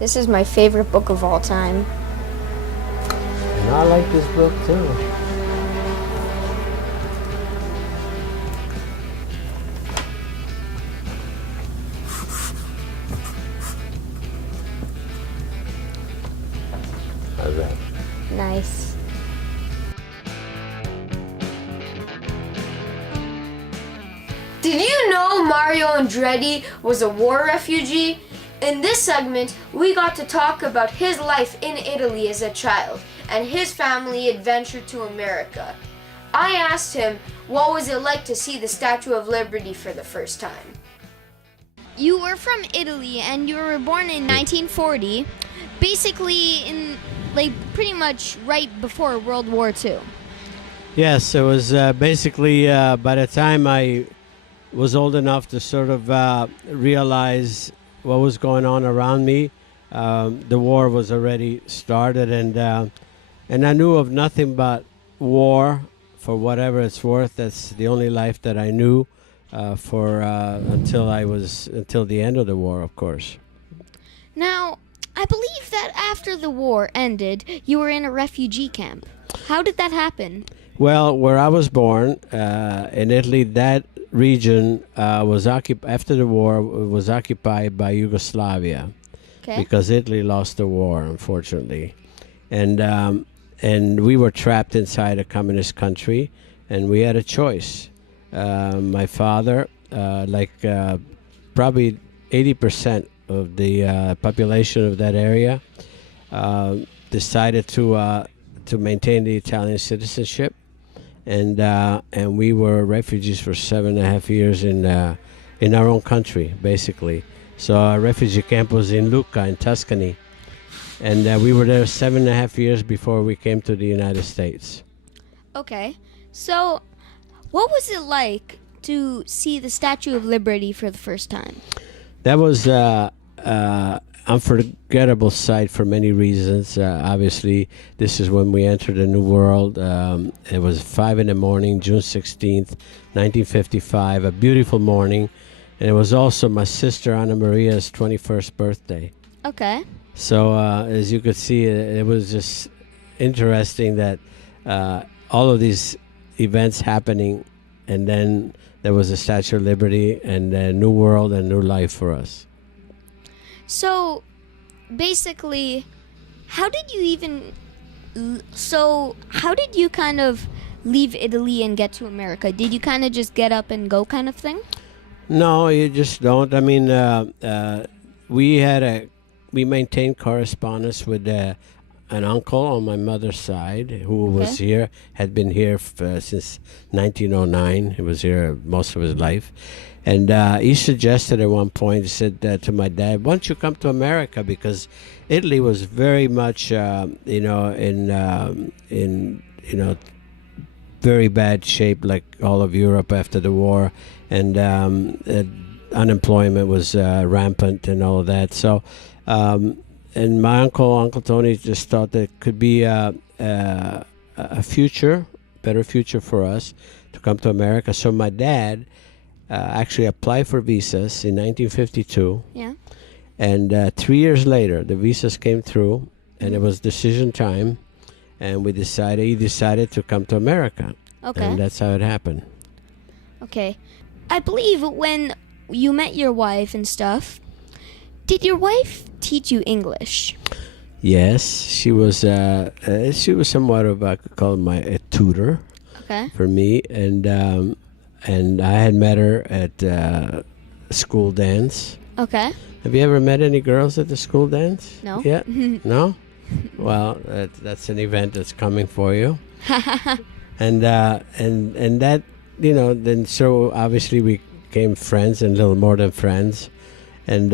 This is my favorite book of all time. And I like this book too. How's that? Nice. Did you know Mario Andretti was a war refugee? In this segment, we got to talk about his life in Italy as a child and his family adventure to America. I asked him what was it like to see the Statue of Liberty for the first time. You were from Italy and you were born in 1940, basically in pretty much right before World War II. Yes, it was basically by the time I was old enough to sort of realize what was going on around me. The war was already started, and I knew of nothing but war. For whatever it's worth, that's the only life that I knew until the end of the war, of course. Now, I believe that after the war ended, you were in a refugee camp. How did that happen? Well, where I was born in Italy, that region was occupied after the war. Was occupied by Yugoslavia, because Italy lost the war, unfortunately, and we were trapped inside a communist country, and we had a choice. My father, probably 80% of the population of that area, decided to maintain the Italian citizenship. And we were refugees for 7.5 years in our own country, basically. So our refugee camp was in Lucca, in Tuscany, and we were there 7.5 years before we came to the United States. Okay, so what was it like to see the Statue of Liberty for the first time? That was unforgettable sight for many reasons. Obviously, this is when we entered a new world. It was 5 in the morning, June 16th, 1955, a beautiful morning. And it was also my sister Anna Maria's 21st birthday. Okay. So as you could see, it was just interesting that all of these events happening, and then there was a Statue of Liberty and a new world and new life for us. So, basically, how did you kind of leave Italy and get to America? Did you kind of just get up and go kind of thing? No, you just don't. I mean, we maintained correspondence with an uncle on my mother's side who was here, had been here since 1909. He was here most of his life. And he suggested at one point, he said to my dad, "Why don't you come to America?" Because Italy was very much, in very bad shape, like all of Europe after the war, and unemployment was rampant and all of that. So, and my Uncle Tony, just thought that it could be a better future for us to come to America. So my dad actually applied for visas in 1952. Yeah. And 3 years later, the visas came through, and it was decision time, and he decided to come to America. Okay. And that's how it happened. Okay. I believe when you met your wife and stuff, did your wife teach you English? Yes, she was somewhat of, I could call a tutor for me, and I had met her at school dance. Okay. Have you ever met any girls at the school dance? No. Yeah? No? Well, that's an event that's coming for you. and that, then so obviously we became friends, and a little more than friends. And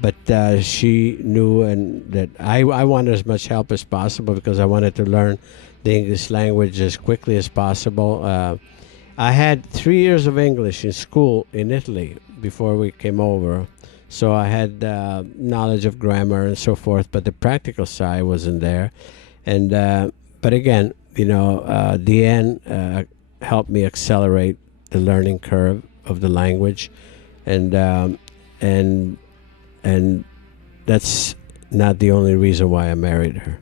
but she knew, and that I wanted as much help as possible because I wanted to learn the English language as quickly as possible. I had 3 years of English in school in Italy before we came over, so I had knowledge of grammar and so forth, but the practical side wasn't there. And but again, Dee Ann helped me accelerate the learning curve of the language, and that's not the only reason why I married her.